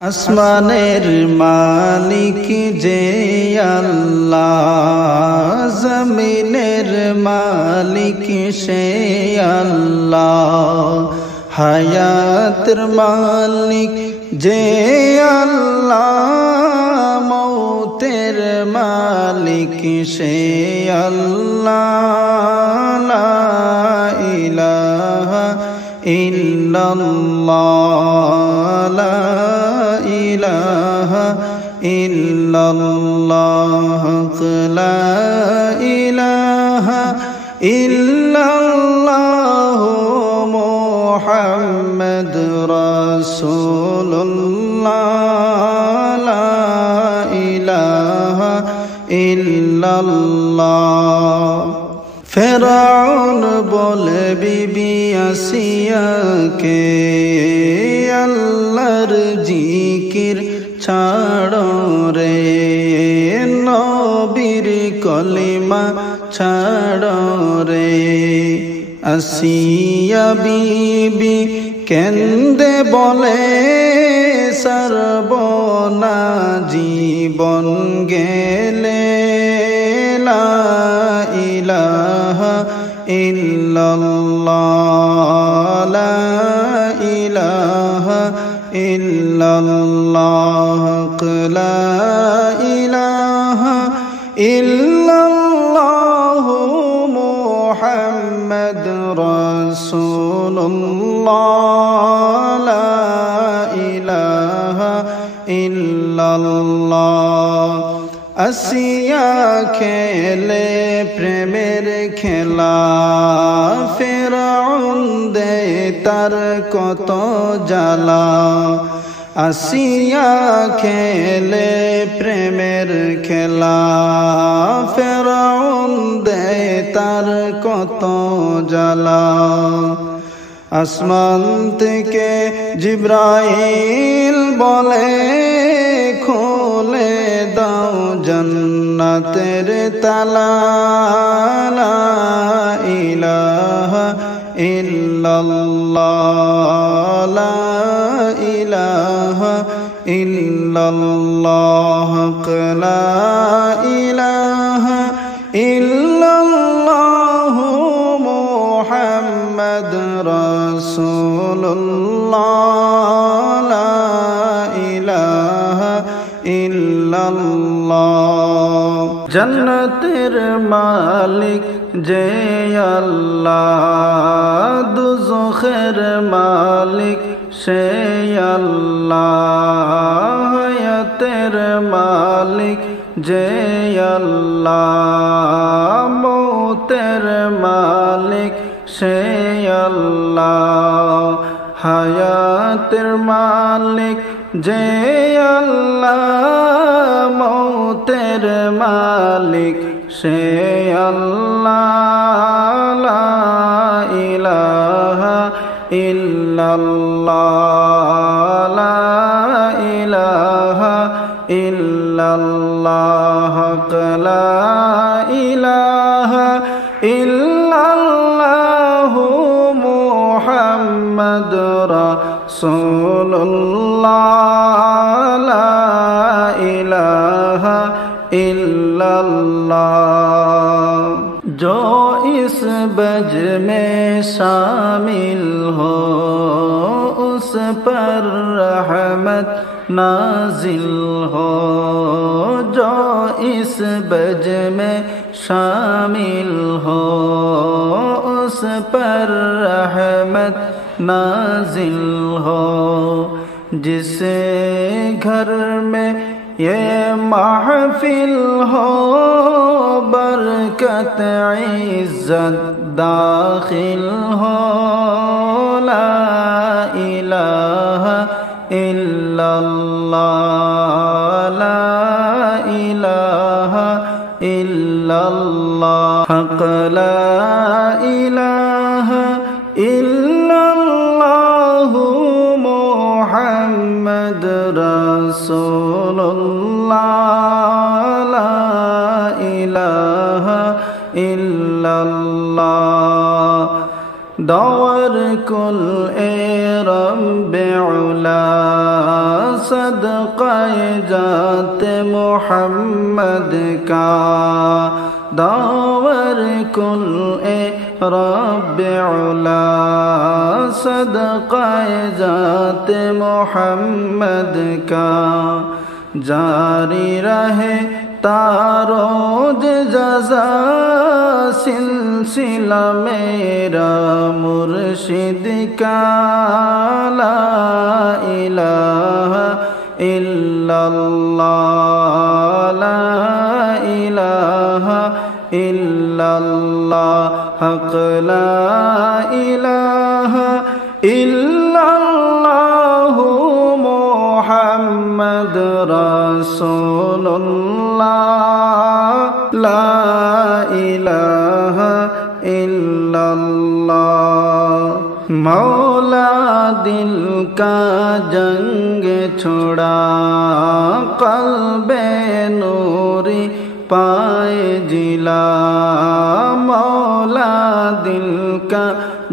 আসমানের মালিক যে আল্লাহ, জমিনের মালিক সে আল্লাহ, হায়াতের মালিক যে আল্লাহ, মৌতের মালিক সে আল্লাহ। লা ইলাহা ইল্লাল্লাহ, লা ইলাহা ইল্লাল্লাহ, লা ইলাহা ইল্লাল্লাহ, মুহাম্মাদুর রাসূলুল্লাহ। লা ইলাহা ইল্লাল্লাহ। ফেরাউন বলে বিবি আসিয়াকে, আল্লাহর জিকির ছাড়ো রে, নবীর কলিমা ছাড়ো রে। আসিয়া বিবি কেন্দে বলে, সর্বনা জীবন গেলে। লা ইলাহা ইল্লাল্লাহ, লা ইলাহা ইল্লাল্লাহ, লা ইলাহা ইল্লাল্লাহ, মুহাম্মাদুর রাসূলুল্লাহ। লা ইলাহা ইল্লাল্লাহ। আসিয়া খেলে প্রেমের খেলা, ফেরাউন দে তার কত জ্বালা। আসিয়া খেলে প্রেমের খেলা, ফেরাউন দে তার কত জ্বালা। আসমান থেকে জিবরাইল বলে, খুলে দাও জান্নাতের তালা। লা ইলাহা ইল্লাল্লাহ, লা ইলাহা ইল্লাল্লাহ, লা ইলাহা ইল্লাল্লাহ, মুহাম্মাদুর রাসূলুল্লাহ। লা ইলাহা ইল্লাল্লাহ। জান্নাতের মালিক যে আল্লাহ, দুজখের মালিক সে আল্লাহ, হায়াতের মালিক যে আল্লাহ, মৌতের মালিক সে আল্লাহ, হায়াতের মালিক যে আল্লাহ, মৌতের মালিক সে আল্লাহ। লা ইলাহা ইল্লাল্লাহ, লা ইলাহা ইল্লাল্লাহ, লা ইলাহা ইল্লাল্লাহ, মুহাম্মাদুর রাসূলুল্লাহ। লা ইলাহা इल्लल्लाह। जो इस बज में शामिल हो, उस पर रहमत नाजिल हो। जो इस बज में शामिल हो, उस पर रहमत नाजिल हो। जिसे घर में ये महफिल हो, बरकत इज्जत दाखिल हो। ला इलाहा इल्लल्लाह, ला इलाहा इल्लल्लाह, हक़ ला इलाहा इल्लल्लाह, मुहम्मद रसूलुल्लाह। ला इलाहा इल्लल्लाह। दौर कुल ए रब्बे उला सदक़ाए जाते मोहम्मद का दौर कुल ए रब्बे उला सदक़ाए जाते मोहम्मद का जारी रहे तारोज जज़ा सिलसिला मेरा मुर्शिद का ला इलाहा इल्लल्लाह ला इलाहा इल्लल्लाह हक़ ला इलाहा इल्लल्लाह मुहम्मद रसूलुल्लाह ला इलाहा इल्लल्लाह। मौला दिल का जंग छोड़ा क़ल्बे नूरी पाए जिला मौला दिल का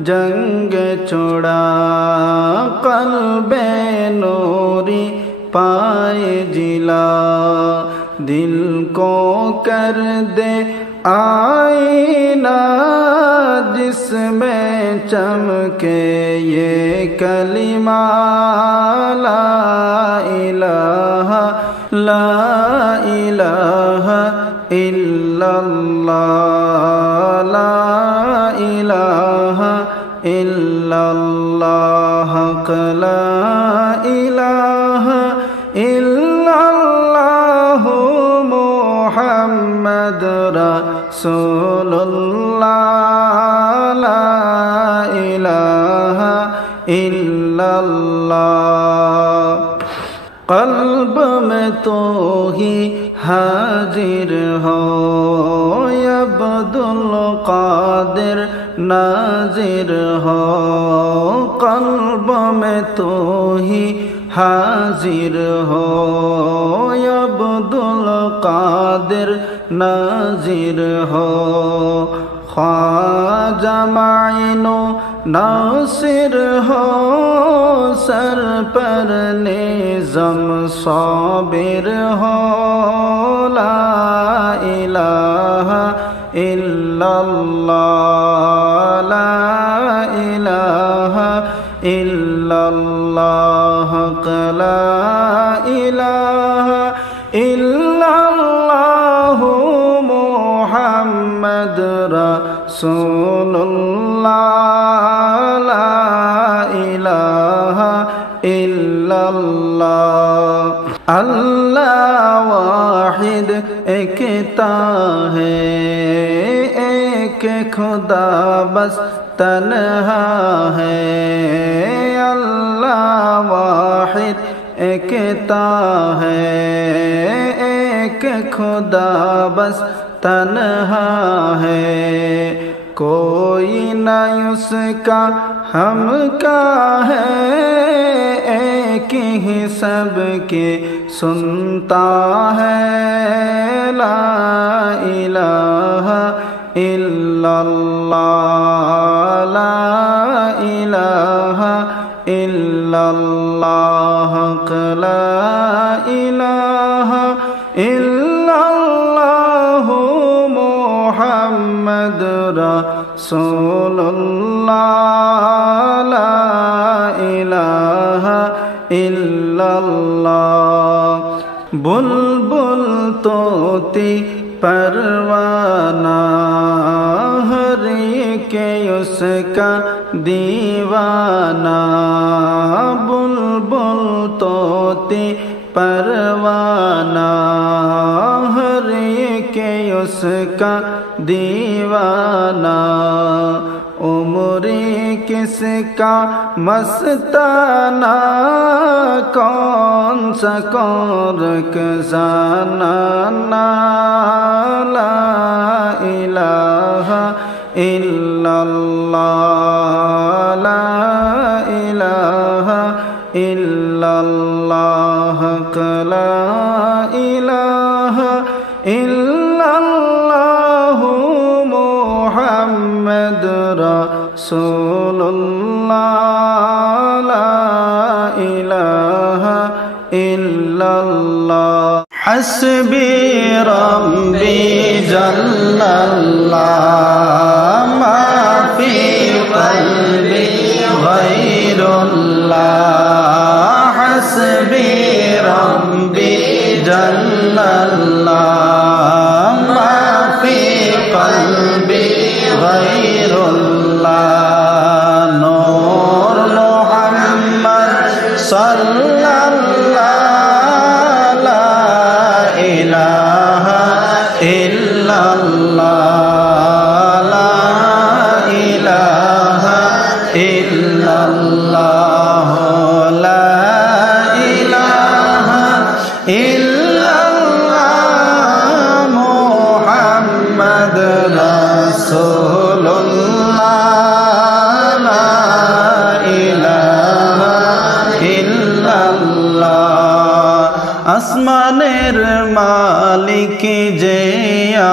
जंग छोड़ा क़ल्बे नूरी पाए जिला दिल को कर दे आईना जिसमें चमके ये कलिमा ला इलाहा इल्लल्लाह ला इलाहा इल्लल्लाह हक़ ला इलाहा इल्लल्लाह मुहम्मद रसूलुल्लाह ला इलाहा इल्लल्लाह। क़ल्ब में तो ही हाजिर हो अब्दुल क़ादिर नाज़िर हो क़ल्ब में तो ही हाजिर हो अब्दुल क़ादिर नाज़िर हो ख्वाजा माइनो नासिर हो सर पर निज़म साबिर हो ला इलाहा इल्लल्लाह ला इलाहा इल्लल्लाह हक़ ला इलाहा इल्लल्लाह मुहम्मद रसूलुल्लाह ला इलाहा इल्लल्लाह। अल्लाह वाहिद एकता है एक खुदा बस तन्हा है अल्लाह वाहिद एकता है एक खुदा बस तन्हा है कोई न उसका हम का है एक ही सबके सुनता है ला इलाहा इल्लल्लाह ला इलाहा इल्लल्लाह हक़ ला इलाहा इल्लल्लाह मुहम्मद रसूलुल्लाह ला इलाहा इल्लल्लाह। बुलबुल तोती परवाना हर एक उसका दीवाना बुलबुल तोती परवाना हर एक उसका दीवाना उम्री किसका मस्ताना कौन सा कौन रज़ाना ला इलाहा इल्लल्लाह ला इलाहा इल्लल्लाह हक़ ला इलाहा इल्लल्लाह मुहम्मद रसूल ইল্লাল্লাহ হাসবি রাব্বি জাল্লাল্লাহ মা ফি কলবি গায়রুল্লাহ হাসবি রাব্বি জাল্লাল্লাহ মা ফি কলবি গায়রুল্লাহ নূর মুহাম্মদ সাল্লাল্লাহ লা ইলাহা ইল্লাল্লাহ লা ইলাহা ইল্লাল্লাহ লা ইলাহা ইল্লাল্লাহ মুহাম্মদ রাসূলুল্লাহ লা ইলাহা ইল্লাল্লাহ আসমানের মালিক যে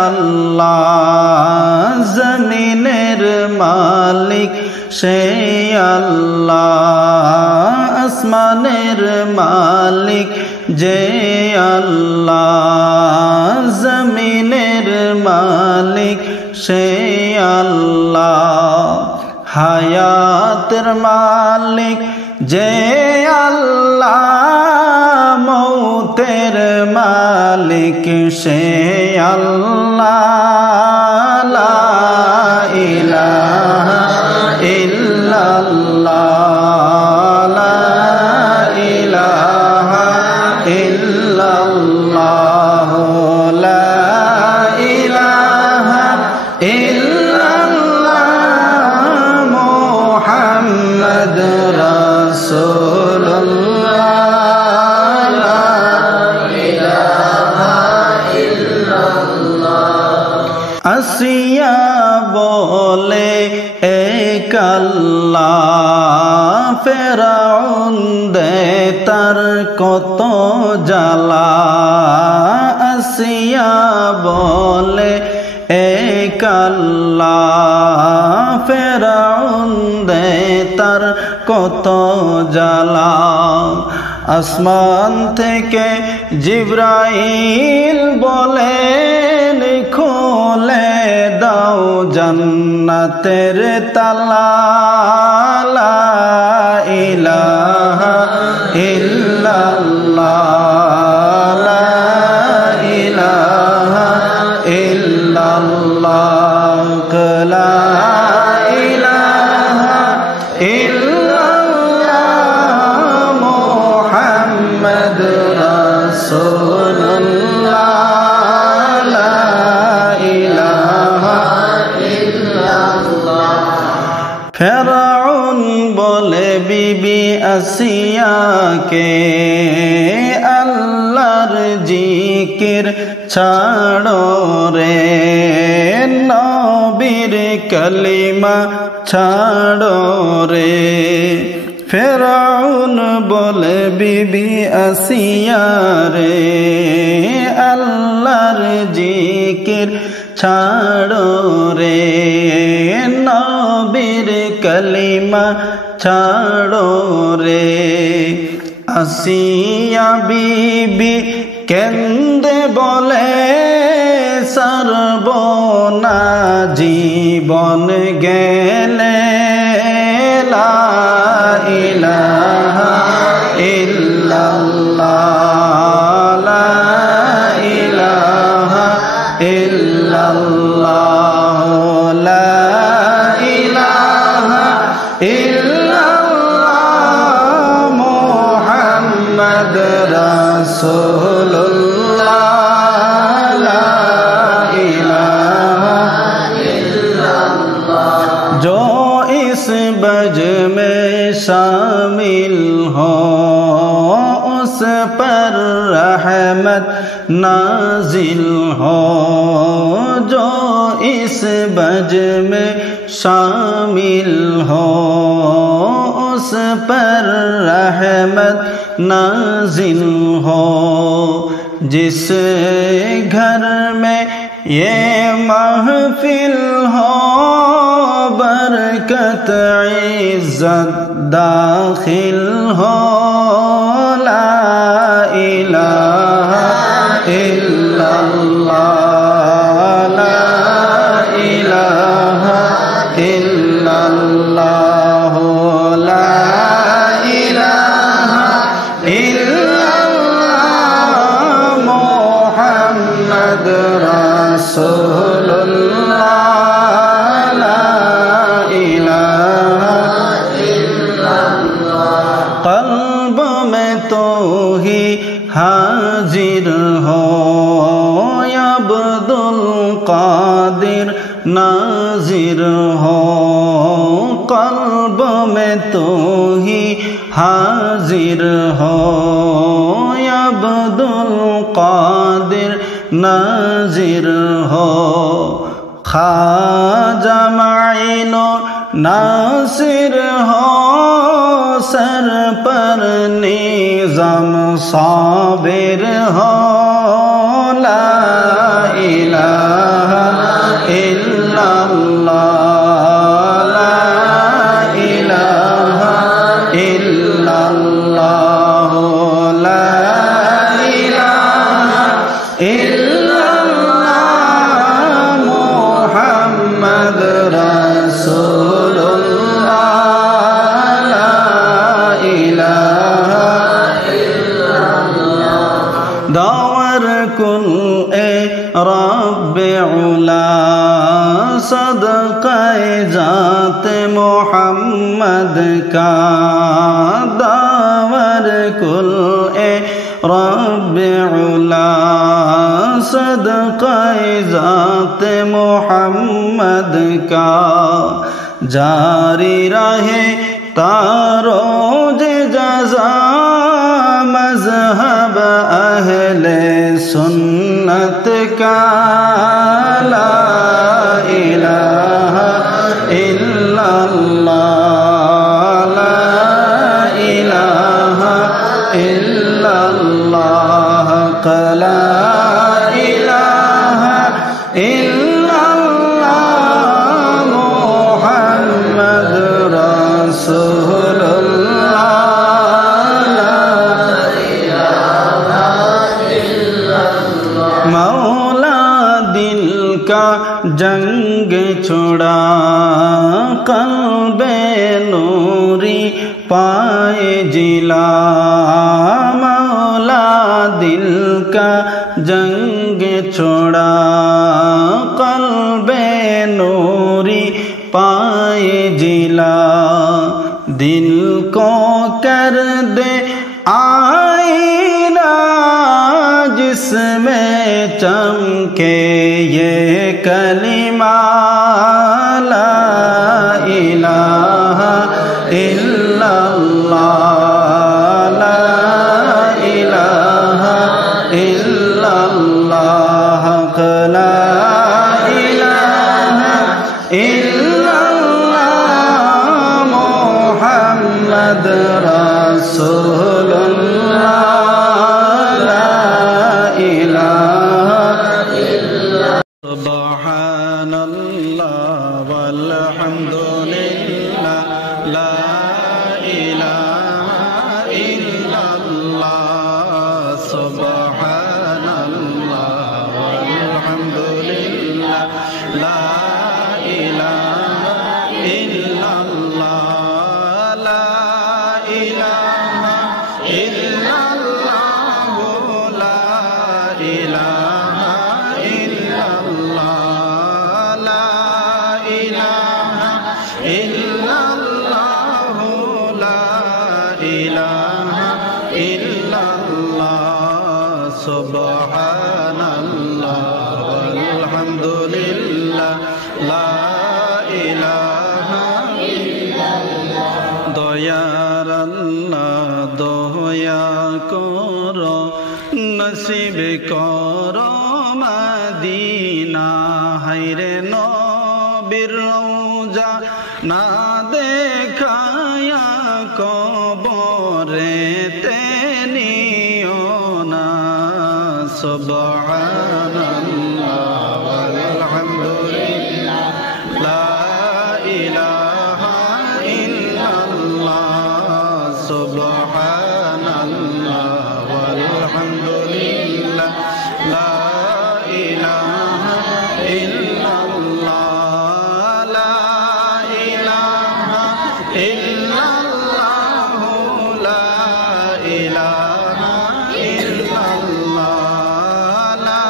আল্লাহ জমিনের মালিক সে আল্লাহ আসমানের মালিক যে আল্লাহ জমিনের মালিক সে আল্লাহ হায়াতের মালিক যে আল্লাহ মৌতের মালিক সে আল্লাহ লা ইলাহা ইল্লাল্লাহ লা ইলাহা ইল্লাল্লাহ লা ইলাহা ইল্লাল্লাহ মুহাম্মদ রাসূলুল্লাহ লা ইলাহা ইল্লাল্লাহ আসিয়া বলে এক আল্লাহ ফেরাউন দে তার কত জ্বালা আসিয়া বলে এক আল্লাহ ফেরাউন দে তার কত জ্বালা আসমান থেকে জিবরাইল বলেন খুলে দাও জান্নাতের তালা লা ইলাহা ইল্লাল্লাহ লা ইলাহা ইল্লাল্লাহ লা ইলাহা ইল্লাল্লাহ মুহাম্মদ রাসূলুল্লাহ লা ইলাহা ইল্লাল্লাহ ফেরাউন বলে বিবি আসিয়াকে আল্লাহর জিকির ছাড়ো রে নবীর কলিমা ছাড়ো রে ফেরাউন বলে বিবি আসিয়া রে আল্লাহর জিকির ছাড়ো রে নবীর কলিমা ছাড়ো রে আসিয়া বিবি কেন্দে বলে সর্বনা জীবন গেলে লা ইলাহা ইল্লাল্লাহ লা ইলাহা ইল্লাল্লাহ লা ইলাহা ইল্লাল্লাহ মুহাম্মদ রাসূলুল্লাহ লা ইলাহা ইল্লাল্লাহ जो इस बज में शामिल हो उस पर रहमत नाजिल हो जो इस बज में शामिल हो उस पर रहमत नाजिल हो जिस घर में ये महफिल हो बरकत इज्जत दाखिल हो ला रसूलुल्लाह ला इलाहा इल्लल्लाह। क़ल्ब में तो ही हाजिर हो अब्दुल कादिर नाजिर हो। क़ल्ब में तो ही हाजिर हो अब्दुल कादिर नाजिर हो। ख्वाजा माइनुर नासिर हो सर पर निज़ाम साबिर हो। ला इलाहा इल्लल्लाह ला इलाहा इल्लल्लाह ला इलाहा इल्लल्लाह मुहम्मद रसूलुल्लाह ला इलाहा इल्लल्लाह। दावर कुल ए रब्बे उला सदक़े जाते मोहम्मद का। दावर कुल ए रब्बे उला सदक़े जाते मोहम्मद का। जारी रहे तारोज जज़ा मज़हब अहले सुन्नत का। ला इलाहा इल्लल्लाह ला इलाहा इल्लल्लाह ला इलाहा इल्लल्लाह मुहम्मद रसूलुल्लाह ला इलाहा इल्लल्लाह। मौला दिल का जंग छुड़ा क़ल्बे नूरी पाए जिला। मौला दिल का जंग छोड़ा क़ल्बे नूरी पाए जिला। दिल को कर दे आईना जिसमें चमके ये कलिमा। ला इलाहा इल्लल्लाह ला इलाहा इल्लल्लाह ला इलाहा इल्लल्लाह मुहम्मद रसूलुल्लाह ला इलाहा इल्लल्लाह। सुब्हानल्लाह वल्हम्दुलिल्लाह ला इलाहा इल्लल्लाह। सुब्हानल्लाह वल्हम्दुलिल्लाह ला इलाहा इल्लल्लाह ला इलाहा इल्लल्लाह ला इलाहा इल्लल्लाह ला इलाहा इल्लल्लाह ला इलाहा इल्लल्लाह। सुब्हानल्लाह वल्हम्दुलिल्लाह ला इलाहा इल्लल्लाह। दयार अल्लाह दया करो नसीब करो मदीना। हायरे नबीर रौजा ना देखाया कबरे तेनियो ना। सुब्हानल्लाह वल्हम्दुलिल्लाह ला इलाहा इल्लल्लाह। सुब्हानल्लाह वल्हम्दुलिल्लाह ला इलाहा इल्लल्लाह ला इलाहा इल्लल्लाह ला इलाहा इल्लल्लाह ला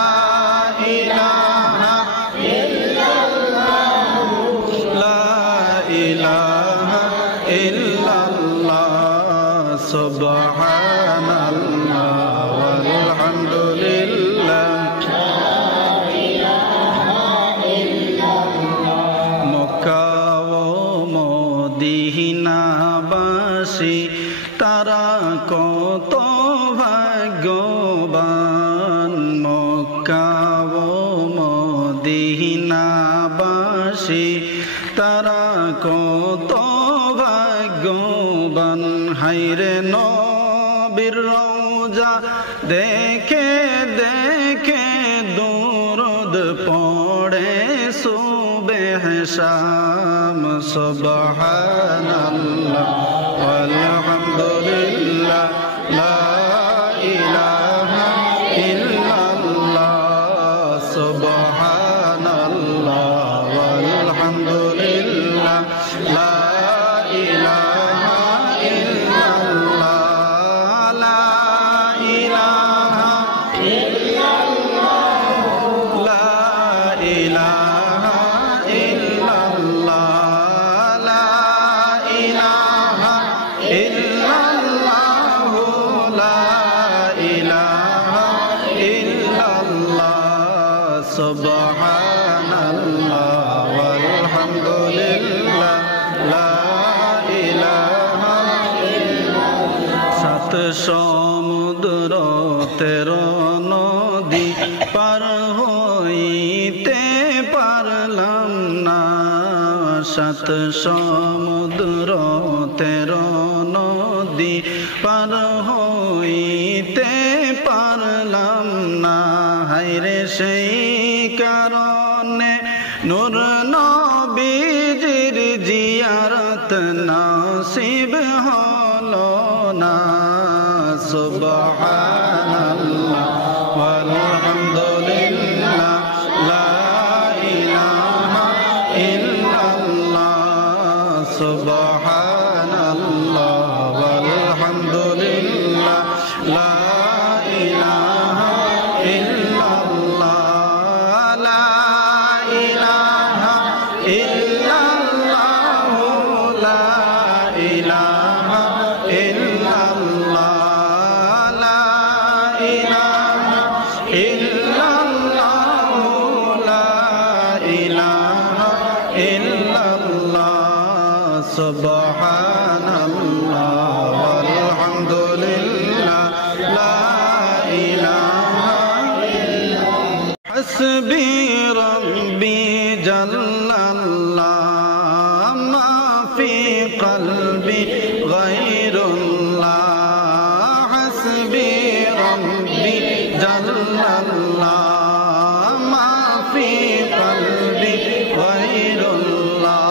দেখে দেখে দুরুদ পড়ে সুবহ শাম সুবহানাল্লাহ আলহামদুলিল্লাহ লা ইলাহা ইল্লাল্লাহ সুবহানাল্লাহ আলহামদুলিল্লাহ লা ইলাহা ইল্লাল্লাহ লা ইলাহা ইল্লাল্লাহ লা ইলাহা ইল্লাল্লাহ লা ইলাহা ইল্লাল্লাহ লা ইলাহা ইল্লাল্লাহ সুবহানাল্লাহ আলহামদুলিল্লাহ লা ইলাহা সাত সমুদ্র 13 নদী পার হইতে পারলাম না সাত সমুদ্র 13 নদী পার হইতে পারলাম না হায়রে সেই কারণে নূর নবীজির জিয়ারত নসিব হলো না সুবহানাল্লাহ আলহামদুলিল্লাহ লা ইলাহা ইল্লাল্লাহ সুবহানাল্লাহ আলহামদুলিল্লাহ লা ইলাহা ইল্লাল্লাহ লা ইলাহা ইল্লাল্লাহ লা ইলাহা ইল্লাল্লাহ লা ইলাহা ইল্লাল্লাহ লা ইলাহা ইল্লাল্লাহ সুবহানাল্লাহ আলহামদুলিল্লাহ লা ইলাহা ইল্লাল্লাহ হাসবি রাব্বি জাল্লাল্লাহ মা ফি কলবি গায়রুল্লাহ হাসবি রাব্বি জাল্লাল্লাহ মা ফি কলবি গায়রুল্লাহ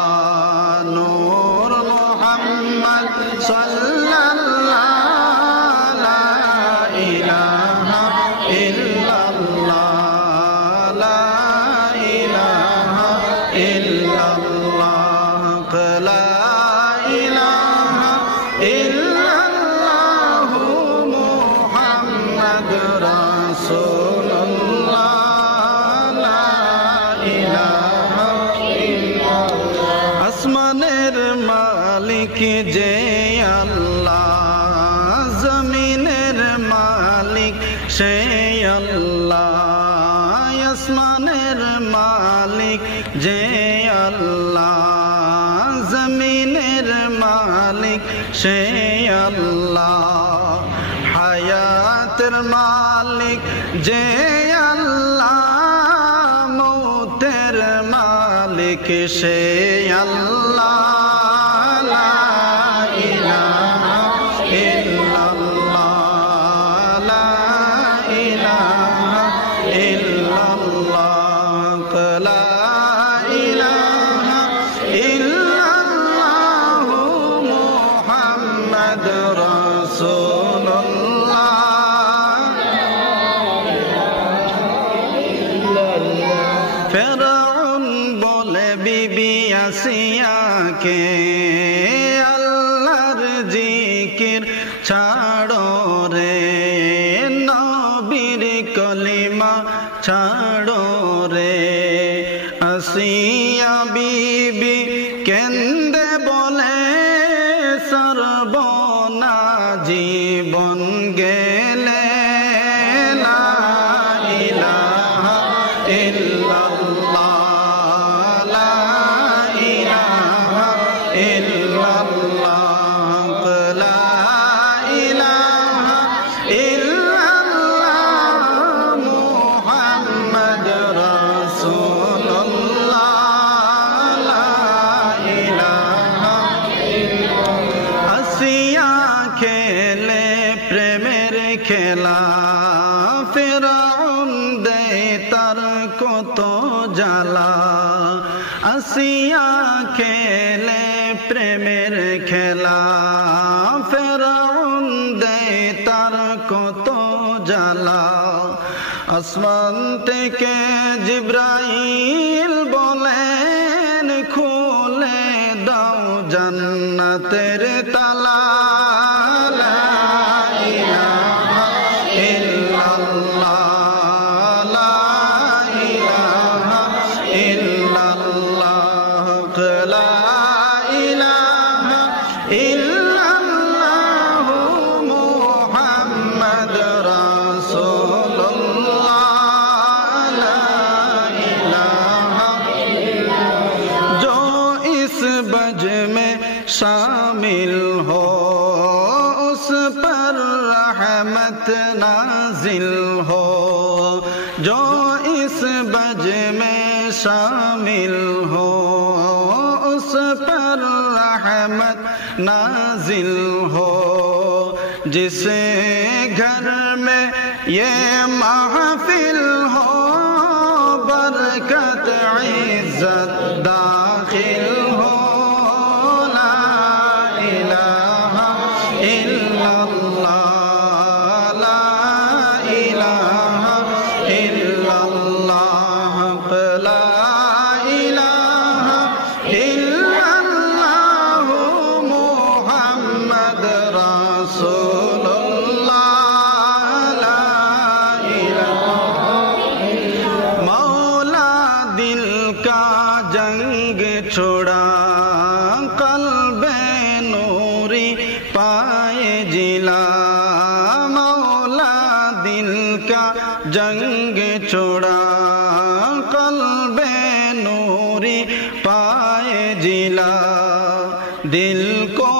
নূর মুহাম্মদ সাল্লাল্লাহ লা ইলাহা ইল্লাল্লাহ লা ইলাহা ইল্লাল্লাহ লা ইলাহা ইল্লাল্লাহ মুহাম্মাদুর রাসূলুল্লাহ লা ইলাহা ইল্লাল্লাহ আসমানের মালিক যে আল্লাহ জমিনের মালিক সে আল্লাহ আসমানের মালিক যে আল্লাহ জমিনের মালিক সে আল্লাহ হায়াতের মালিক যে আল্লাহ মৌতের মালিক সে আল্লাহ লা ইলাহা ইল্লাল্লাহ লা ইলাহা ইল্লাল্লাহ লা ইলাহা ইল্লাল্লাহ মুহাম্মাদুর রাসূলুল্লাহ ফেরাউন বলে বিবি আসিয়াকে আল্লাহর জিকির ছাড়ো রে নবীর কলিমা ছাড়ো রে আসিয়া বিবি কেন্দে বলে সর্বনা জীবন গেলে লা ইলাহা ইল্লাল্লাহ লা ইলাহা ইল্লাল্লাহ লা ইলাহা ইল্লাল্লাহ মুহাম্মাদুর রাসূলুল্লাহ হাসিয়া খেলে প্রেমের খেলা ফেরাউন দেয় তার কত জ্বালা আসমান থেকে জিব্রাইল বলেন খুলে দাও জান্নাতের তালা লা ইলাহা ইল্লাল্লাহ লা ইলাহা ইল্লাল্লাহ লা ইলাহা ইল্লাল্লাহ মুহাম্মদ রাসূলুল্লাহ লা ইলাহা जो इस बज में शामिल हो उस पर रहमत नाजिल हो जो इस बज में शामिल हो उस पर रहमत नाजिल हो जिस घर में ये महफिल हो बरकत इज्जत दाखिल हो ला इलाहा इल्लल्लाह ला इलाहा इल्लल्लाह ला इलाहा इल्लल्लाह मुहम्मद रासूलुल्लाह ला इलाहा मौला दिल का जंग छोड़ा कल्बे नूरी पाए जिला मौला दिल का जंग छोड़ा कल्बे नूरी पाए जिला दिल को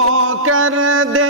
कर दे